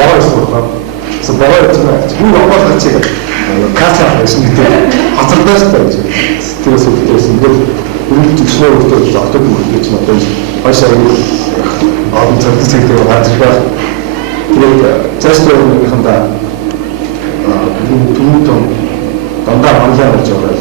боо гэсэн байна. So боо гэж байна. Юу онгойлгох чиг касса байсан гэдэг хоцордоо шүү дээ. Тэрээс үүдээс ингээд өргөж төгснөө өгдөө октод үргэлж надад хойшоо олон цагтээ гадарх. Тэгээд цаашдаа түүнтэй дандаа манлаа гэж байгаа юм.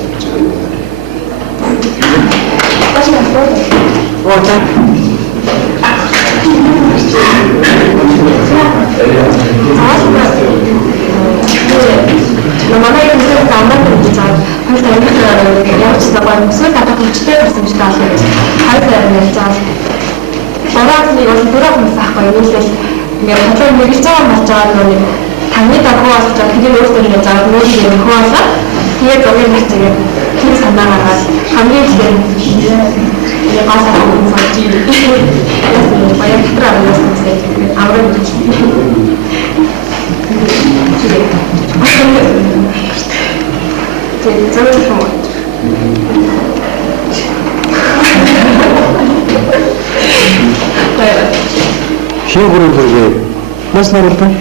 Манай энэ замаар гэж байгаа. Хоёр таңд явж байгаа бүсгүй татах хүчтэй болсон ч таалаа гэж. Хоёр байрны ярьж байгаа. Бараагийн бол дөрөв хүмүүс ахгүй юу? Ингээд хотлоо мэрэж байгаа болж байгаа нэг таны дагуу болж байгаа. Тэгээд өөртөө ингэж байгаа нөөц юм хөөсөө. Тэгээд зөгийн хэвчээ тэр санаа гаргаад хамгийн ихээр я пасаа фонти. Баяр татраа байсан гэдэг авраг гэж. Тэгээд зөвхөн Хиурын бүргээ маш нартай.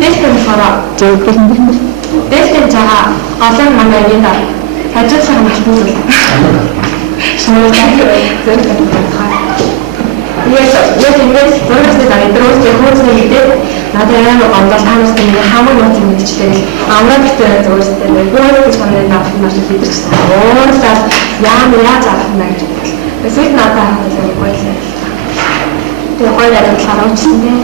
Дэстэн сара. Дэстэн цаа олон манай энэ хажууд сар мачгүй. Шинэ яг ингэж зургасны дараагаар зөвхөн нэгдээ надад яг гомдол таанаас нэг хамаг нууц мэдчихлээ. Амраа битээ зурстай нэг өөрөө гэж манай наадах нь бидэрчсэн. Уусаас яаж авах нь гэж. Эсвэл надад хатсан байлаа. Тэгээ гоё яриад харагдсан дээ.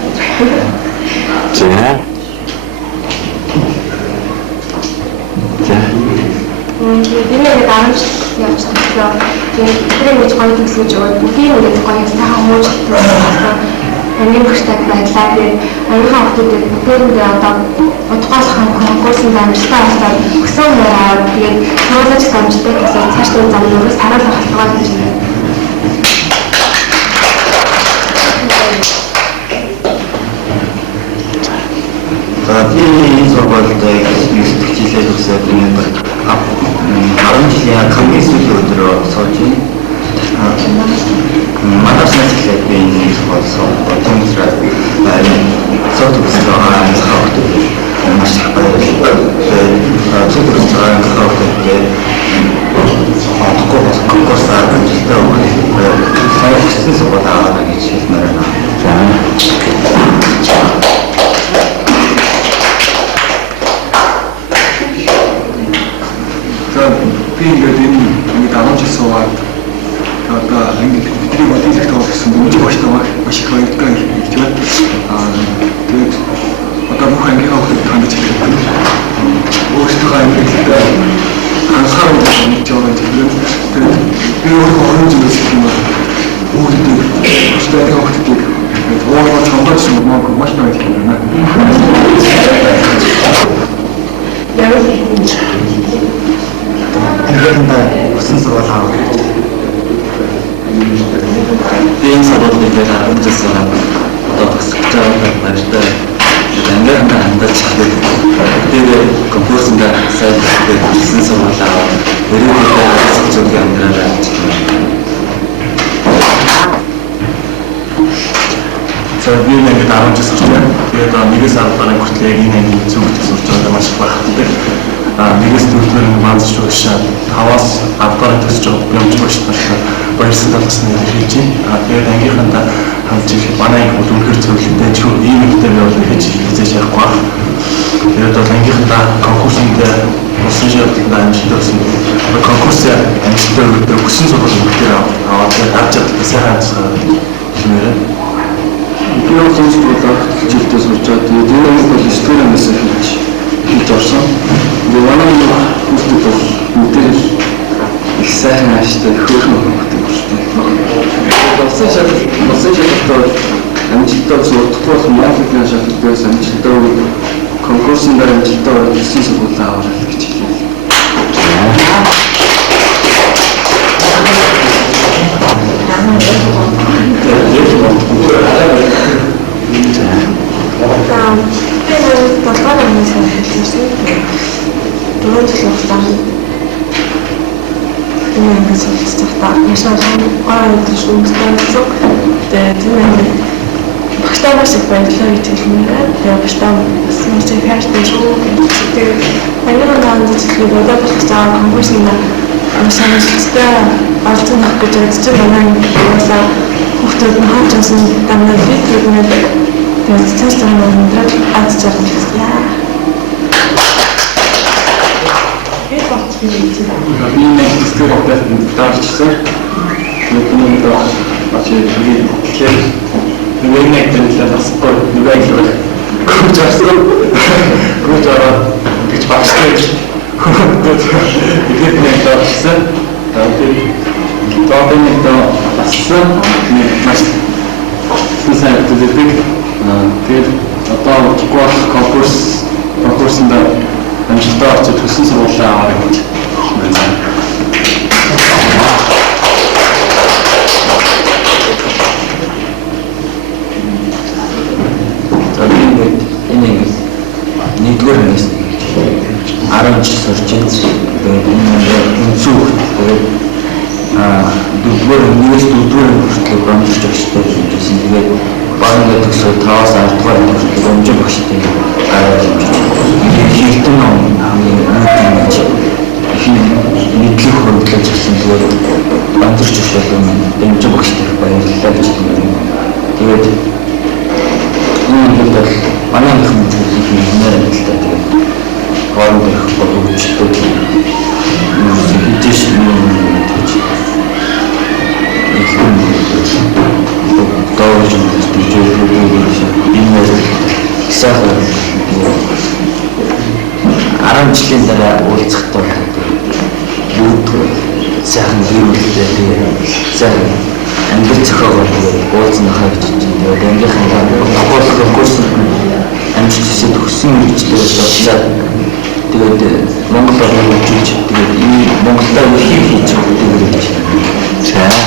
Тэрийг дарамж явж байгаа. Тэгээд тэрийг гэж гоё төсөж өгөөд бүгдийг нэг гоё сайхан хууж тавьсан. Хамгийн хөштэй байдлаа. Тэгээд ангийнхаа хүмүүстэй бүгдээрээ одоо утгаас конкурсын дамжтай болоод өгсөн мөрөө тэгээд нөөж дамжтай гэсэн цаашдын зам нөрөөс хараалах хатгаа гэж байна. Энэ сургуульд хичээлээ төгсөөд энэ 10 жилийн хамгийн сүүлийн өдрөө сууж байна. Манай сэтлээ би энэ сургууль сонгоод томсраад сот өгсөн хавт маш их баярлалаа. Сот өгсөн хавтад конкурсаар амжилттай сайн хэсэг сургууль аваад гэж хэлмээр байна. Би ингээд энэ 10 жил суугаад одоо ингээд бидний модель тавьсан гэсэн үнж баштаа маш их баяртай хэлж байна. Тэгээд одоо бүх ангийнхаа хүмүүс хандж ирэх юм. Өөрсдөө ангийнхаа анхаарал тавьж байгаа юм. Тэгээд би өөрөө орон зүйлс юм аа. Өөртөө өөрсдөө хүмүүсийг өөрөө чамдаж сумаг маш баярлалаа байна. Тэгээд усан сургууль авах. Би энэ сургуулийг харамжсан одоо төгсөж байгаа баяртай. Ангийнхан хандаж тэгээд конкурсанд сайн усан сургууль авах. Өөрөөр зөвхөн амьдралаа хийж байна. Би нэг 10 жил сурч байна. Тэгээд нэгээс 10 дараагийн хүртэл яг энэ ангийн зөвхөн сурч байгаа маш их баяртай. Нэгээс дөрөвдүгээр манзч багшаа 5-аас 10 дараагийн төсөж байгаа юмч багш талаа баярсан талаас нь хэлж байна. Тэгээд ангийнхандаа хамт ирэх манай анги бол үнэхээр зөвлөлттэй ч ийм ихтэй явуул гэж хэлж ярихгүй байна. Тэгээд бол ангийнхандаа конкурсанд усан шалгалтанд амжилттай болсон. Конкурсыг амжилттай өгсөн сургууль бүгдээр аваад авч чадсан сайн хандсан юмэрээ. Би бол энэ сургуулиар хичээлдээ сурч байгаа. Тэгээд энэ анги бол 9 дугаар ангиас хийж орсон. Манай хүүхдүүд бол мэдээж их сайн ааштай хөөрхөн хүүхдүүд болтой. Болсон шалгалтаар амжилттай сурдаггүй болох Монголын шалгалтаас амжилттай конкурсанд амжилттай болсон сургууль аваад гэж хэлээ. Дөрөв жил хугацаанд энэ ангид суралцах та машин орон төсвийн зөв тэгээд энэ багштай маш их баярлалаа гэж хэлмээр. Тэгээ багштай бас маш их хайртай шүү гэж. Тэгээ ангилан даанд зүйлийг удаа болох цаа конкурсыг санаачтай олцох гэж бодож байгаа юм. Хүүхдүүд нь хаач асан дамнаа витрийг нэ тэгээд цааш байгаа юм дээр аз жаргал хийлээ. Би нэг дискретээр даарчсан. Нэг бачи тэгээд нэг тэнцээ басгүй нэг л гүжсэн. Гүжараа гэж багстай. Тэгээд нэг даарчсан. Тэгээд нэг бассан. Маш сайн төдөлдөг. Тэгээд одоо конкурсанд амжилттай орчод төсөл сургуулаа аваарай гэж байна. Энэ нэгдүгээр нэс 10 жил сурч байна. Тэгээд энэ зүг дөрөвдүгээр хүртэл гомдож өгчтэй хийжсэн. Тэгээд багийн төгсөө 5-аас 10 дугаар хүртэл гомжоо багштай гараад ирж хийгдэн хамгийн үүднэж нийтлэг хөндлөж авсан. Тэгээд гомдож өгчтэй гомжоо багштай баярлалаа гэж хэлмээр. Тэгээд энэ бол манай хүмүүс хиймээр л та тэгээд хооронд их бодогчтой хийжсэн юм гэж доорж энэ сайхан 10 жилийн дараа уулзахдаа бүгд сайхан гэрүүлтэй сайхан амьдрал зохиогоор уулзнахаа гэж байна. Тэгээд ангийнхаа конкурс амжилттай төгссөн мөрчлөө болчихлоо. Тэгээд Монгол орныг хөгжүүлж тэгээд энэ Монголда үхий хийж байгаа гэж байна.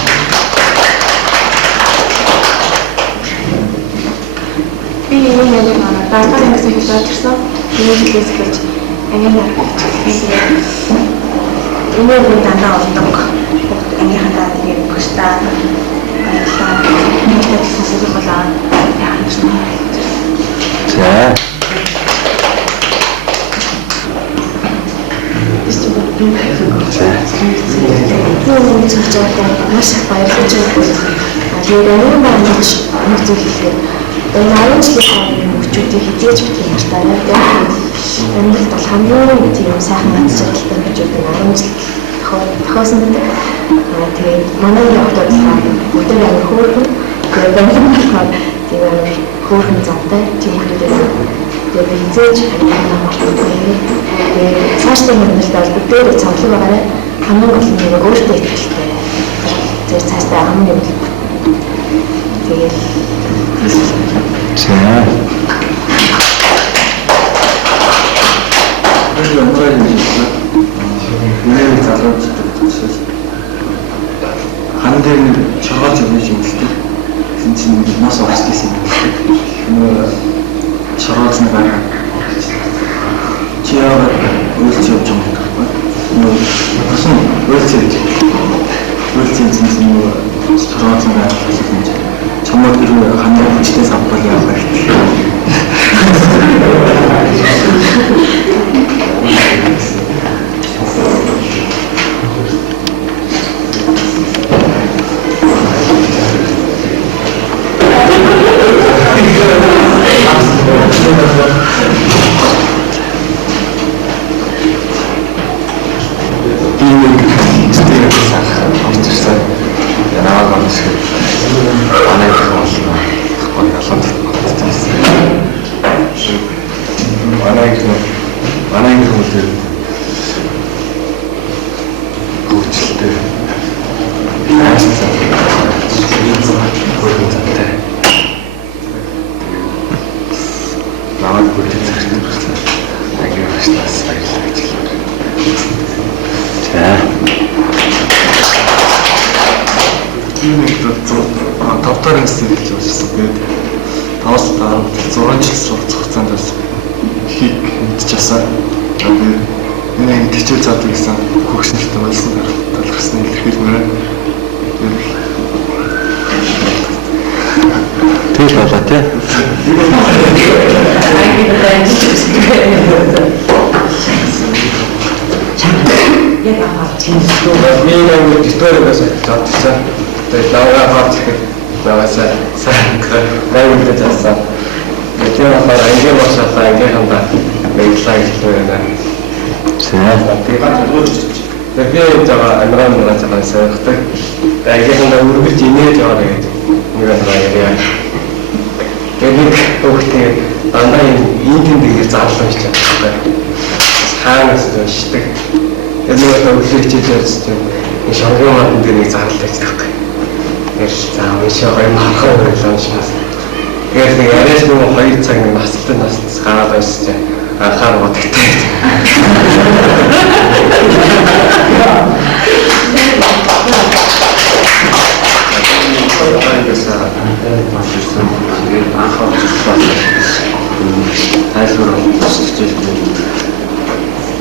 Би энэ нэг даатар гэсэн хэлж ирсэн. Энэ хэлээс гэж ангийнаа энэ нэг дандаа олдог. Ангийнхаа тэгээд багштай баярлалаа. Нэг зүйл болоо яах юм. За. Нүүн цогцолтой маш их баярлаж байна. Тэгээд энэ маань нэг зүйл хэлээ. Энэ 10 жилийн мөчүүдийг хизээж битгий мартаарай. Амьдралд бол хамгийн тийм сайхан аз жаргалтай мөчүүд 10 жил тохиосон байдаг. Тэгээд манай явдад бүгдээ амар хөөрхөн. Тэгээд бэлэн болохоор тийм амар хөөрхөн замтай тийм хүмүүсээс тэгээд хизээж амьдралаа мартахгүй. Тэгээд цаашдаа амьдралд бол бүгдээ цавлаг байгаарай. Хамгийн гол нь нэг өөртөө итгэлтэй. Тэр цаашдаа хамгийн юм. Тэгээд За. энэ өнөөдөр нэг залууч төсөл хан дээр нэг шоргооч өгч юм хэлдэг. Тэгсэн чинь нас орчихсон юм хэлдэг. Нөгөө шоргооч нэг аа чи яагаад үйлч явж байгаа юм бэ? Нөгөө басан үйлч чинь нөгөө шоргооч нэг аа чамд ирүү хандаа хүчтэй самбал явах хэрэгтэй. Тавтар хэсэг хэлж байсан. Тэгээд 5-6 жил сурах хугацаанд бас хийг мэдчихсэн. Тэгээд энэ хичээл заадаг гэсэн хөгшнөлтөй болсон талхсны илэрхийлмээр. тэгэл болоо тий. Миний дисторигоос татсан. Тэгээд лавга хаач гэхэд лавгасаа сайн гайвуулж заасан. Тэр болохоор ангийн босоолаа ангийнхандаа баярлалаа гэж хэлмээр байна. Тэгээд би жаа амраа мураа цагаа сайхдаг. Ангийнхандаа үргэлж инээж яваа гэдэг нэг амраа яриа. Тэгээд хүүхдээ дандаа ийм тэнд ингэ заалсан гэж байна. Хаанаас зөшдөг. Энэгээр өглөө хичээлээс тийм шонгон манд дээр нэг заалт байж байгаа. Тэр заа уншаа гоё мархаа байлаа уншаас. Тэгээд нэг арайс нэг 2 цаг нэг настай гараад байсч анхаар бодогтой.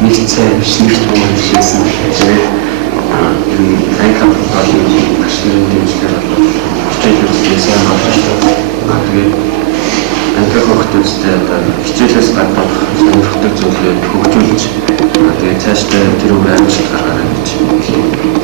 Мэлцээ биш нэг юм шийсэн. Тэгээд анхаа бодоод машин дэмжлэр хичээлээс сайн болчихсон. Тэгээд анхаа хөгтөлтэй одоо хичээлээс гадна сонирхдаг зүйлээ хөгжүүлж тэгээд цаашдаа тэрүүгээр амжилт гаргаарай гэж хэлье.